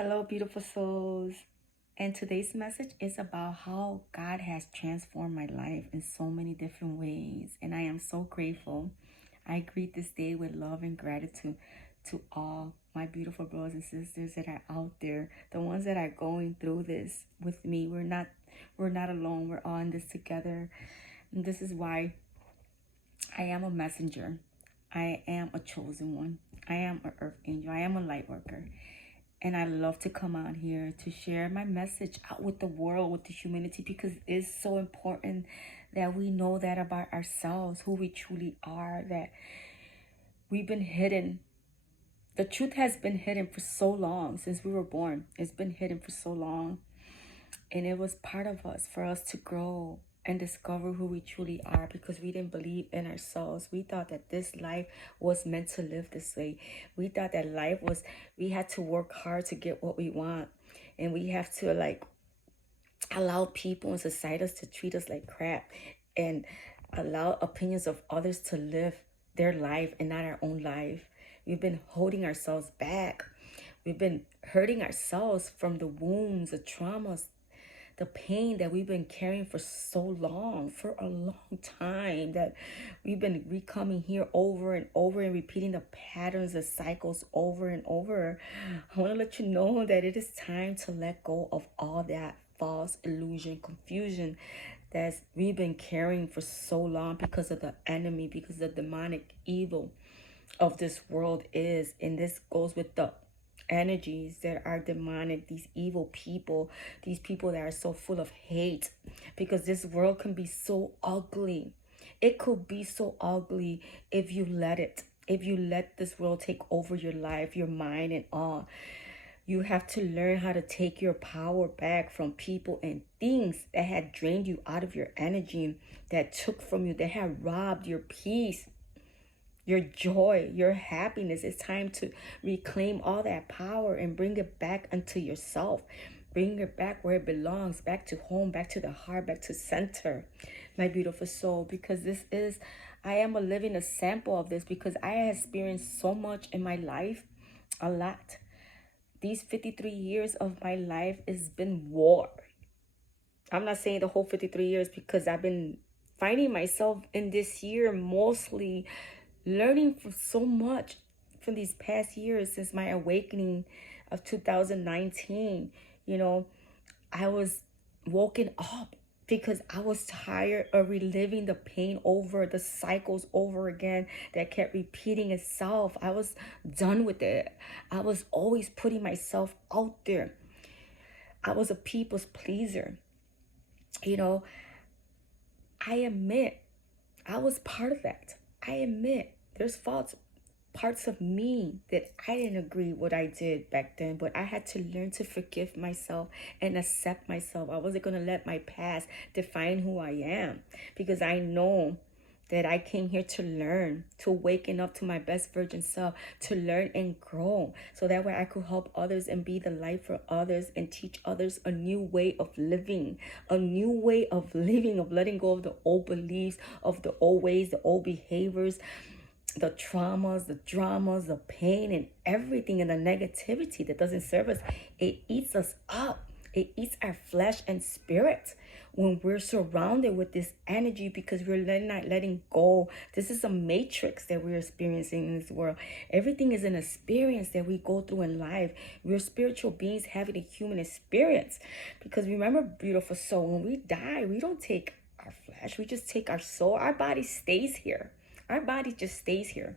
Hello, beautiful souls. And today's message is about how God has transformed my life in so many different ways. And I am so grateful. I greet this day with love and gratitude to all my beautiful brothers and sisters that are out there, the ones that are going through this with me. We're not alone. We're all in this together. And this is why I am a messenger. I am a chosen one. I am an earth angel. I am a light worker. And I love to come out here to share my message out with the world, with the humanity, because it's so important that we know that about ourselves, who we truly are, that we've been hidden. The truth has been hidden for so long since we were born. It's been hidden for so long. And it was part of us for us to grow and discover who we truly are because we didn't believe in ourselves. We thought that this life was meant to live this way. We thought that life was, we had to work hard to get what we want. And we have to allow people in society to treat us like crap and allow opinions of others to live their life and not our own life. We've been holding ourselves back. We've been hurting ourselves from the wounds, the traumas, the pain that we've been carrying for so long, for a long time, that we've been coming here over and over and repeating the patterns, the cycles over and over. I want to let you know that it is time to let go of all that false illusion, confusion that we've been carrying for so long because of the enemy, because the demonic evil of this world is. And this goes with the energies that are demonic, these evil people, these people that are so full of hate, because this world can be so ugly. It could be so ugly if you let it. If you let this world take over your life, your mind, and all. You have to learn how to take your power back from people and things that had drained you out of your energy, that took from you, that had robbed your peace, your joy, your happiness. It's time to reclaim all that power and bring it back unto yourself. Bring it back where it belongs, back to home, back to the heart, back to center, my beautiful soul. Because I am a living example of this, because I have experienced so much in my life, a lot. These 53 years of my life has been war. I'm not saying the whole 53 years, because I've been finding myself in this year mostly learning from so much from these past years since my awakening of 2019. I was woken up because I was tired of reliving the pain over the cycles over again that kept repeating itself. I was done with it. I was always putting myself out there. I was a people's pleaser. you know I admit I was part of that. I admit there's faults, parts of me that I didn't agree what I did back then, but I had to learn to forgive myself and accept myself. I wasn't going to let my past define who I am, because I know that I came here to learn, to waken up to my best virgin self, to learn and grow, so that way I could help others and be the light for others and teach others a new way of living, of letting go of the old beliefs, of the old ways, the old behaviors, the traumas, the dramas, the pain, and everything, and the negativity that doesn't serve us. It eats us up. It eats our flesh and spirit when we're surrounded with this energy, because we're not letting go. This is a matrix that we're experiencing in this world. Everything is an experience that we go through in life. We're spiritual beings having a human experience. Because remember, beautiful soul, when we die, we don't take our flesh, we just take our soul. Our body stays here. Our body just stays here.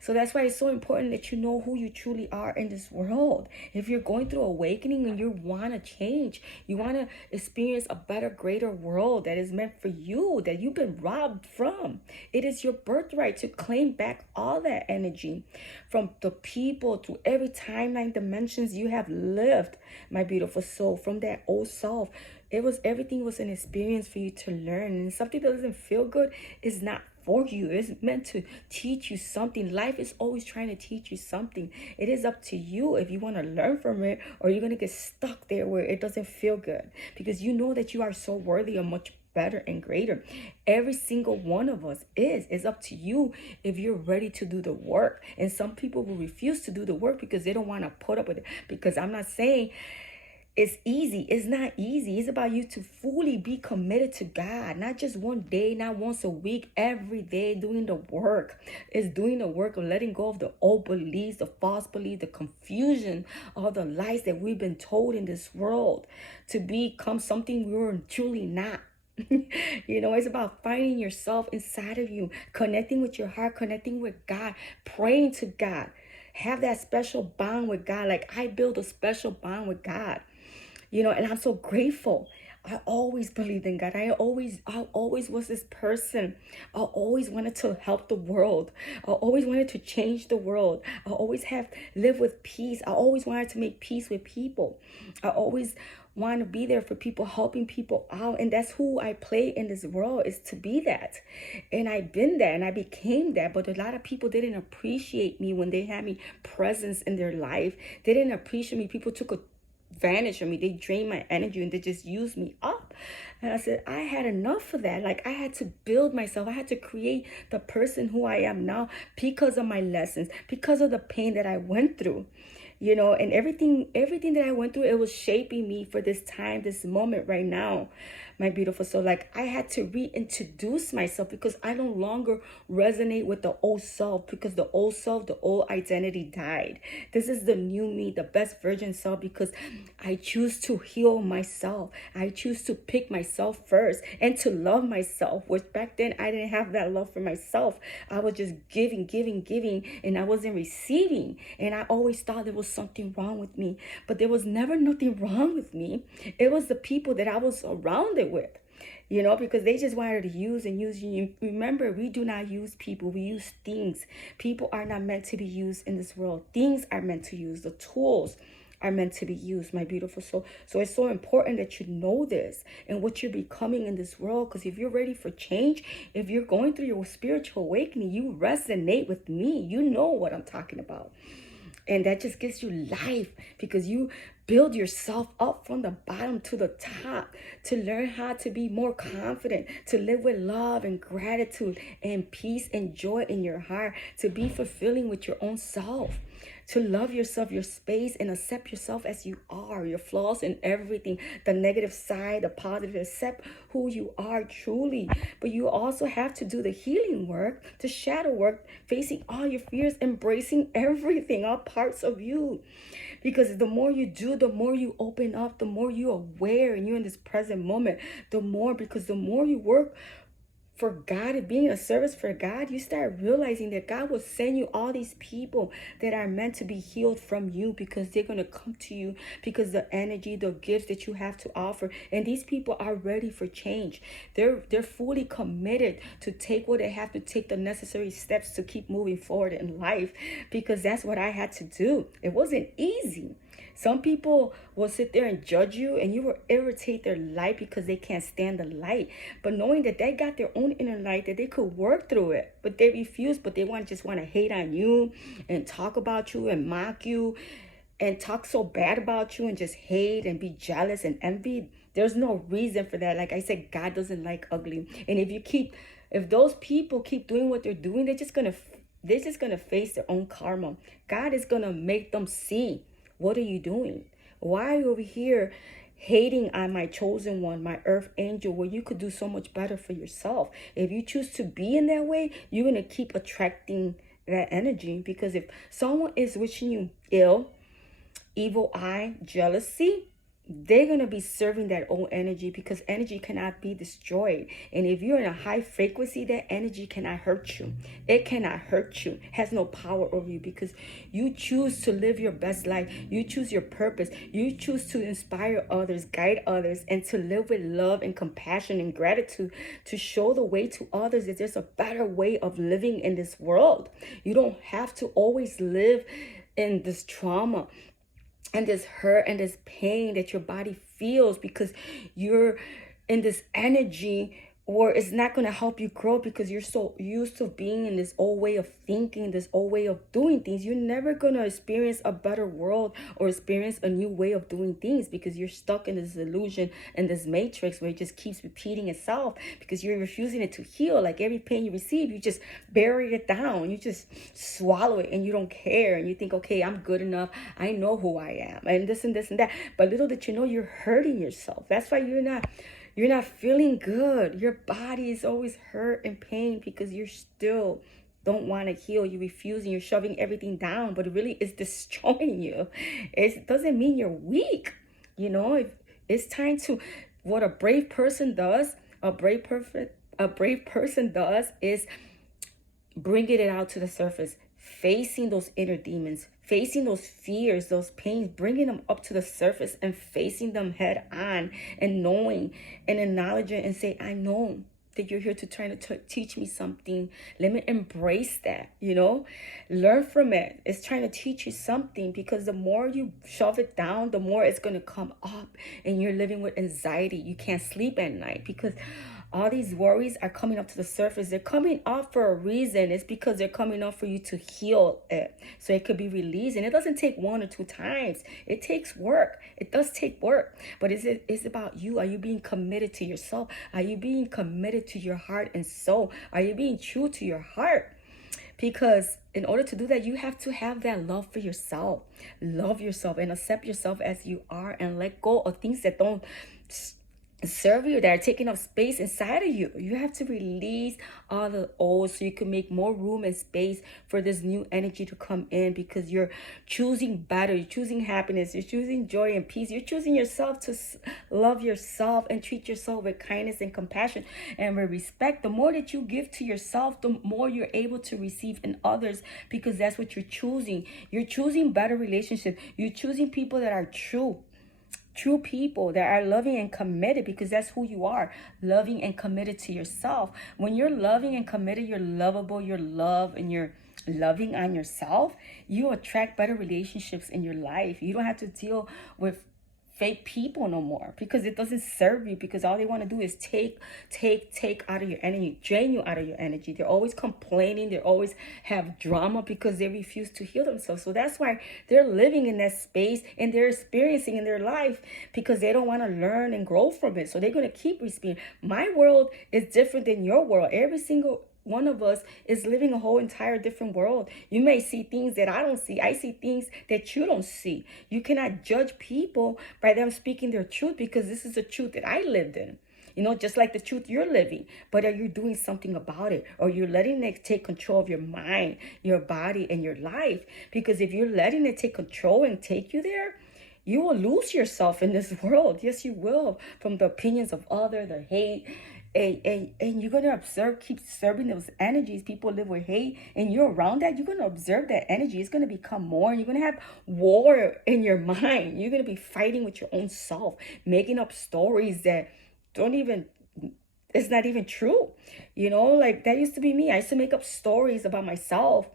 So that's why it's so important that you know who you truly are in this world. If you're going through awakening and you want to change, you want to experience a better, greater world that is meant for you, that you've been robbed from, it is your birthright to claim back all that energy from the people, through every timeline dimensions you have lived, my beautiful soul, from that old self. Everything was an experience for you to learn. And something that doesn't feel good is not for you. It's meant to teach you something. Life is always trying to teach you something. It is up to you if you want to learn from it, or you're going to get stuck there where it doesn't feel good, because you know that you are so worthy of much better and greater. Every single one of us is. It's up to you if you're ready to do the work. And some people will refuse to do the work because they don't want to put up with it. Because I'm not saying it's easy. It's not easy. It's about you to fully be committed to God, not just one day, not once a week, every day doing the work. It's doing the work of letting go of the old beliefs, the false beliefs, the confusion, all the lies that we've been told in this world to become something we were truly not. It's about finding yourself inside of you, connecting with your heart, connecting with God, praying to God. Have that special bond with God. Like I build a special bond with God. And I'm so grateful. I always believed in God. I always was this person. I always wanted to help the world. I always wanted to change the world. I always have lived with peace. I always wanted to make peace with people. I always want to be there for people, helping people out. And that's who I play in this world, is to be that. And I've been that and I became that. But a lot of people didn't appreciate me when they had me presence in their life. They didn't appreciate me. People took advantage of me. They drained my energy and they just used me up. And I said, I had enough of that. Like I had to build myself. I had to create the person who I am now because of my lessons, because of the pain that I went through. And everything that I went through, it was shaping me for this time, this moment right now, my beautiful soul. Like I had to reintroduce myself because I no longer resonate with the old self, because the old self, the old identity died. This is the new me, the best version self, because I choose to heal myself. I choose to pick myself first and to love myself, which back then I didn't have that love for myself. I was just giving, and I wasn't receiving. And I always thought there was something wrong with me, but there was never nothing wrong with me. It was the people that I was surrounded with, because they just wanted to use and use you. Remember, we do not use people, we use things. People are not meant to be used in this world. Things are meant to use. The tools are meant to be used, my beautiful soul. So it's so important that you know this and what you're becoming in this world. Because if you're ready for change, if you're going through your spiritual awakening, you resonate with me. You know what I'm talking about. And that just gives you life, because you build yourself up from the bottom to the top to learn how to be more confident, to live with love and gratitude and peace and joy in your heart, to be fulfilling with your own self, to love yourself, your space, and accept yourself as you are, your flaws and everything, the negative side, the positive. Accept who you are truly. But you also have to do the healing work, the shadow work, facing all your fears, embracing everything, all parts of you. Because the more you do, the more you open up, the more you're aware and you're in this present moment, because the more you work for God and being a service for God, you start realizing that God will send you all these people that are meant to be healed from you, because they're going to come to you because the energy, the gifts that you have to offer. And these people are ready for change. They're fully committed to take what they have to take, the necessary steps to keep moving forward in life, because that's what I had to do. It wasn't easy. Some people will sit there and judge you, and you will irritate their light because they can't stand the light. But knowing that they got their own inner light, that they could work through it, but they refuse. But they just want to hate on you and talk about you and mock you and talk so bad about you and just hate and be jealous and envy. There's no reason for that. Like I said, God doesn't like ugly. And if those people keep doing what they're doing, they're just gonna face their own karma. God is gonna make them see. What are you doing? Why are you over here hating on my chosen one, my earth angel, where you could do so much better for yourself? If you choose to be in that way, you're going to keep attracting that energy. Because if someone is wishing you ill, evil eye, jealousy, they're going to be serving that old energy, because energy cannot be destroyed. And if you're in a high frequency, that energy cannot hurt you. It cannot hurt you. It has no power over you, because you choose to live your best life. You choose your purpose. You choose to inspire others, guide others, and to live with love and compassion and gratitude, to show the way to others that there's a better way of living in this world. You don't have to always live in this trauma and this hurt and this pain that your body feels, because you're in this energy or it's not going to help you grow because you're so used to being in this old way of thinking, this old way of doing things. You're never going to experience a better world or experience a new way of doing things because you're stuck in this illusion and this matrix where it just keeps repeating itself because you're refusing it to heal. Like every pain you receive, you just bury it down, you just swallow it, and you don't care, and you think, okay, I'm good enough, I know who I am, and this and this and that. But little did you know, you're hurting yourself. That's why you're not feeling good. Your body is always hurt and pain because you're still don't want to heal. You're refusing. You're shoving everything down, but it really is destroying you. It doesn't mean you're weak. You know, if it's time to, what a brave person does, a brave person does is bringing it out to the surface, facing those inner demons, facing those fears, those pains, bringing them up to the surface and facing them head on, and knowing and acknowledging and say, I know that you're here to try to teach me something. Let me embrace that, you know, learn from it. It's trying to teach you something, because the more you shove it down, the more it's going to come up, and you're living with anxiety. You can't sleep at night because all these worries are coming up to the surface. They're coming up for a reason. It's because they're coming up for you to heal it, so it could be released. And it doesn't take 1 or 2 times. It takes work. It does take work. But it's about you. Are you being committed to yourself? Are you being committed to your heart and soul? Are you being true to your heart? Because in order to do that, you have to have that love for yourself. Love yourself and accept yourself as you are, and let go of things that don't serve you, that are taking up space inside of you. You have to release all the old so you can make more room and space for this new energy to come in, because you're choosing better. You're choosing happiness. You're choosing joy and peace. You're choosing yourself to love yourself and treat yourself with kindness and compassion and with respect. The more that you give to yourself, the more you're able to receive in others, because that's what you're choosing. You're choosing better relationships. You're choosing people that are true people that are loving and committed, because that's who you are, loving and committed to yourself. When you're loving and committed, you're lovable, you're loved, and you're loving on yourself, you attract better relationships in your life. You don't have to deal with fake people no more, because it doesn't serve you, because all they want to do is take out of your energy, drain you out of your energy. They're always complaining, they always have drama because they refuse to heal themselves. So that's why they're living in that space and they're experiencing in their life, because they don't want to learn and grow from it. So they're going to keep experiencing. My world is different than your world. Every single one of us is living a whole entire different world. You may see things that I don't see. I see things that you don't see. You cannot judge people by them speaking their truth, because this is the truth that I lived in. You know, just like the truth you're living. But are you doing something about it? Or you're letting it take control of your mind, your body, and your life? Because if you're letting it take control and take you there, you will lose yourself in this world. Yes, you will. From the opinions of others, the hate, and you're going to observe, keep serving those energies. People live with hate, and you're around that, you're going to observe that energy. It's going to become more, and you're going to have war in your mind. You're going to be fighting with your own self, making up stories that don't even, it's not even true. You know, like that used to be me. I used to make up stories about myself,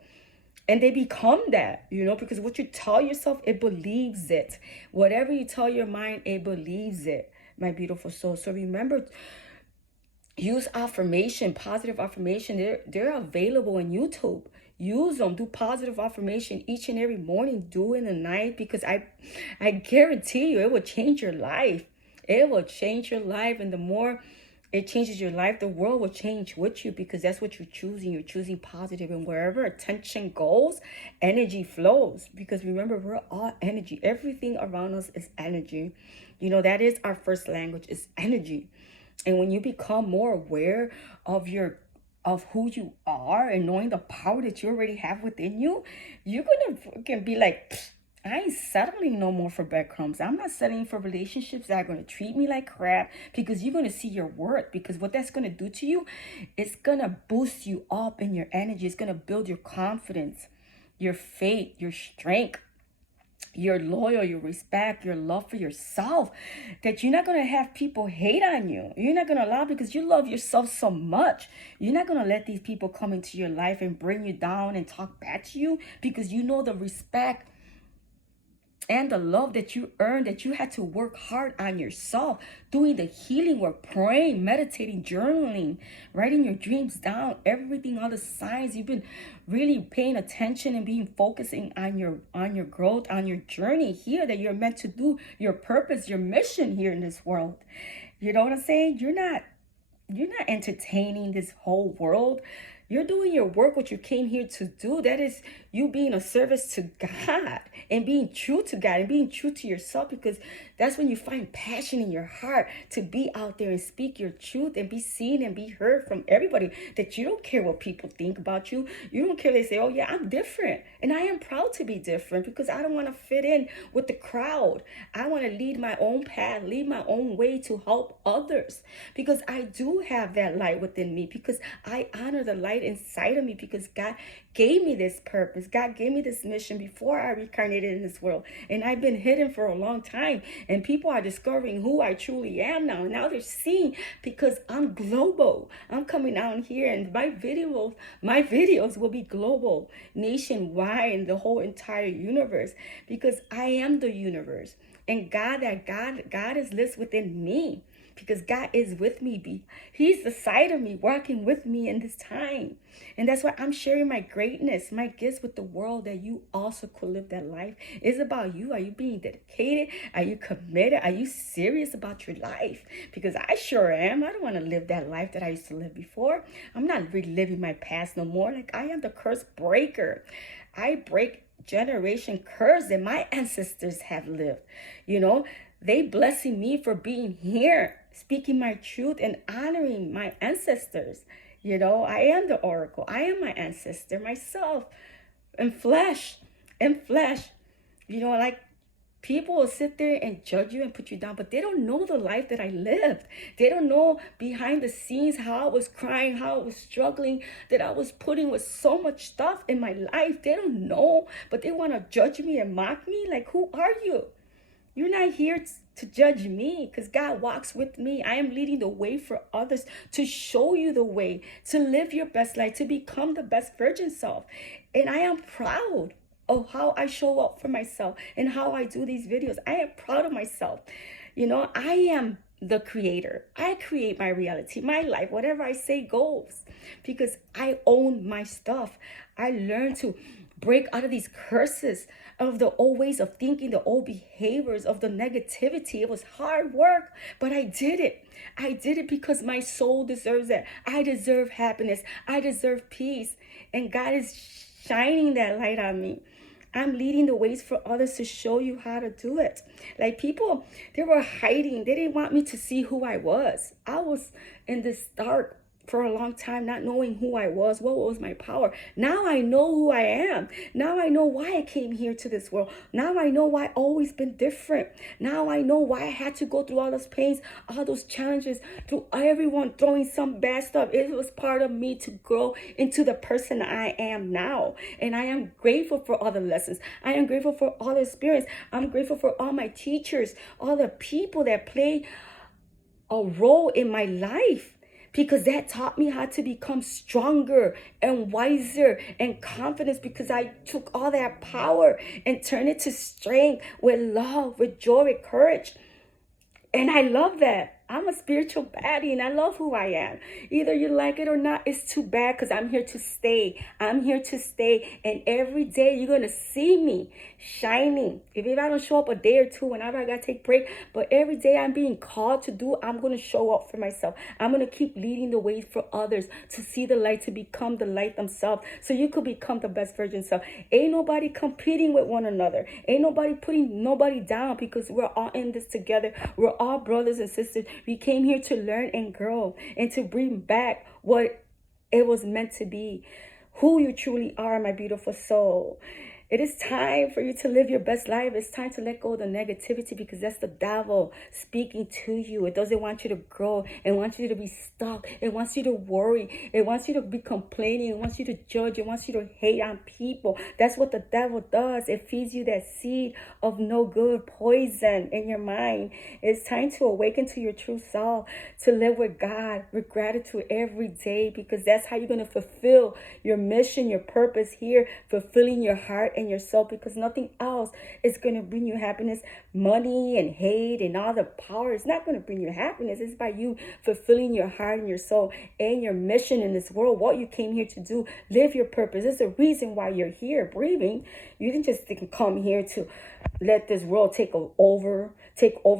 and they become that, you know, because what you tell yourself, it believes it. Whatever you tell your mind, it believes it, my beautiful soul. So remember, use affirmation, positive affirmation. They're available on YouTube. Use them. Do positive affirmation each and every morning. Do it in the night, because I guarantee you it will change your life. It will change your life. And the more it changes your life, the world will change with you, because that's what you're choosing. You're choosing positive. And wherever attention goes, energy flows. Because remember, we're all energy. Everything around us is energy. You know, that is our first language, is energy. And when you become more aware of who you are, and knowing the power that you already have within you, you're gonna fucking be like, I ain't settling no more for breadcrumbs. I'm not settling for relationships that are going to treat me like crap, because you're going to see your worth. Because what that's going to do to you, it's going to boost you up in your energy. It's going to build your confidence, your faith, your strength, your loyal, your respect, your love for yourself, that you're not going to have people hate on you. You're not going to allow, because you love yourself so much. You're not going to let these people come into your life and bring you down and talk bad to you, because you know the respect and the love that you earned, that you had to work hard on yourself, doing the healing work, praying, meditating, journaling, writing your dreams down, everything, all the signs. You've been really paying attention and being focusing on your growth, on your journey here that you're meant to do, your purpose, your mission here in this world. You know what I'm saying? You're not entertaining this whole world. You're doing your work, what you came here to do. That is you being a service to God and being true to God and being true to yourself, because that's when you find passion in your heart to be out there and speak your truth and be seen and be heard from everybody, that you don't care what people think about you. You don't care. They say, oh yeah, I'm different. And I am proud to be different, because I don't want to fit in with the crowd. I want to lead my own path, lead my own way to help others, because I do have that light within me, because I honor the light inside of me, because God gave me this purpose. God gave me this mission before I reincarnated in this world. And I've been hidden for a long time. And people are discovering who I truly am now. Now they're seeing, because I'm global. I'm coming out here, and my videos will be global, nationwide, in the whole entire universe, because I am the universe. And God is lives within me, because God is with me. He's the side of me, walking with me in this time. And that's why I'm sharing my greatness, my gifts with the world, that you also could live that life. It's about you. Are you being dedicated? Are you committed? Are you serious about your life? Because I sure am. I don't want to live that life that I used to live before. I'm not reliving my past no more. Like, I am the curse breaker. I break generation curse that my ancestors have lived. They blessing me for being here, speaking my truth and honoring my ancestors. I am the oracle. I am my ancestor myself, in flesh. Like, people will sit there and judge you and put you down, but they don't know the life that I lived. They don't know behind the scenes how I was crying, how I was struggling, that I was putting with so much stuff in my life. They don't know, but they want to judge me and mock me. Like, who are you? You're not here to judge me, because God walks with me. I am leading the way for others, to show you the way, to live your best life, to become the best virgin self. And I am proud of how I show up for myself and how I do these videos. I am proud of myself. I am the creator. I create my reality, my life. Whatever I say goes, because I own my stuff. I learned to break out of these curses of the old ways of thinking, the old behaviors of the negativity. It was hard work, but I did it. I did it because my soul deserves it. I deserve happiness. I deserve peace. And God is shining that light on me. I'm leading the ways for others to show you how to do it. Like, people, they were hiding. They didn't want me to see who I was. I was in this dark for a long time, not knowing who I was, what was my power. Now I know who I am. Now I know why I came here to this world. Now I know why I've always been different. Now I know why I had to go through all those pains, all those challenges, through everyone throwing some bad stuff. It was part of me to grow into the person I am now. And I am grateful for all the lessons. I am grateful for all the experience. I'm grateful for all my teachers, all the people that play a role in my life, because that taught me how to become stronger and wiser and confident, because I took all that power and turned it to strength with love, with joy, with courage. And I love that. I'm a spiritual baddie, and I love who I am. Either you like it or not, it's too bad, because I'm here to stay. I'm here to stay. And every day you're going to see me shining. If I don't show up a day or two, whenever I got to take a break, but every day I'm being called to do, I'm going to show up for myself. I'm going to keep leading the way for others to see the light, to become the light themselves, so you could become the best version self. Ain't nobody competing with one another. Ain't nobody putting nobody down, because we're all in this together. We're all brothers and sisters. We came here to learn and grow, and to bring back what it was meant to be, who you truly are, my beautiful soul. It is time for you to live your best life. It's time to let go of the negativity, because that's the devil speaking to you. It doesn't want you to grow. It wants you to be stuck. It wants you to worry. It wants you to be complaining. It wants you to judge. It wants you to hate on people. That's what the devil does. It feeds you that seed of no good, poison in your mind. It's time to awaken to your true self, to live with God, with gratitude every day, because that's how you're going to fulfill your mission, your purpose here, fulfilling your heart and your soul, because nothing else is going to bring you happiness. Money and hate and all the power is not going to bring you happiness. It's by you fulfilling your heart and your soul and your mission in this world, what you came here to do. Live your purpose. There's a reason why you're here breathing. You didn't just come here to let this world take over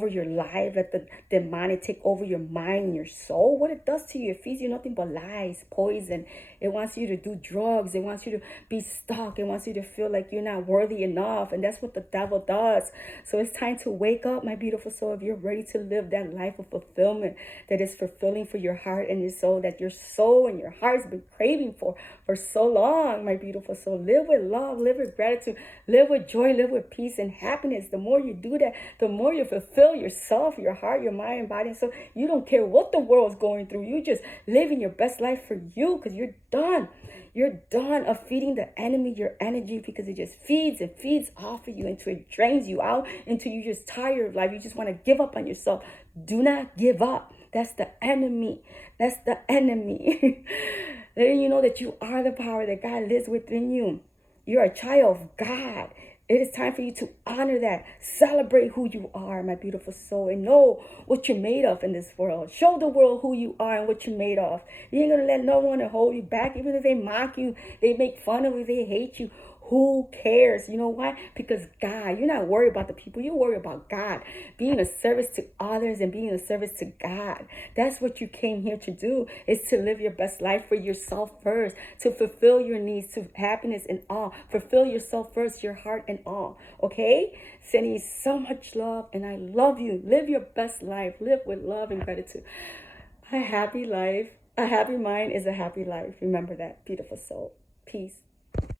your life. Let the demonic take over your mind and your soul. What it does to you, it feeds you nothing but lies, poison. It wants you to do drugs. It wants you to be stuck. It wants you to feel like you're not worthy enough. And that's what the devil does. So it's time to wake up, my beautiful soul. If you're ready to live that life of fulfillment that is fulfilling for your heart and your soul, that your soul and your heart's been craving for so long, my beautiful soul. Live with love, live with gratitude, live with joy, live with peace and happiness. The more you do that, the more you fulfill yourself, your heart, your mind, and body. So you don't care what the world's going through. You just living your best life for you, because you're done. You're done of feeding the enemy your energy, because it just feeds and feeds off of you until it drains you out, until you're just tired of life. You just want to give up on yourself. Do not give up. That's the enemy. That's the enemy. Letting you know that you are the power, that God lives within you. You're a child of God. It is time for you to honor that. Celebrate who you are, my beautiful soul, and know what you're made of in this world. Show the world who you are and what you're made of. You ain't going to let no one hold you back. Even if they mock you, they make fun of you, they hate you. Who cares? You know why? Because God, you're not worried about the people. You worry about God. Being a service to others and being a service to God. That's what you came here to do, is to live your best life for yourself first, to fulfill your needs, to happiness and all. Fulfill yourself first, your heart and all. Okay? Sending you so much love, and I love you. Live your best life. Live with love and gratitude. A happy life, a happy mind is a happy life. Remember that, beautiful soul. Peace.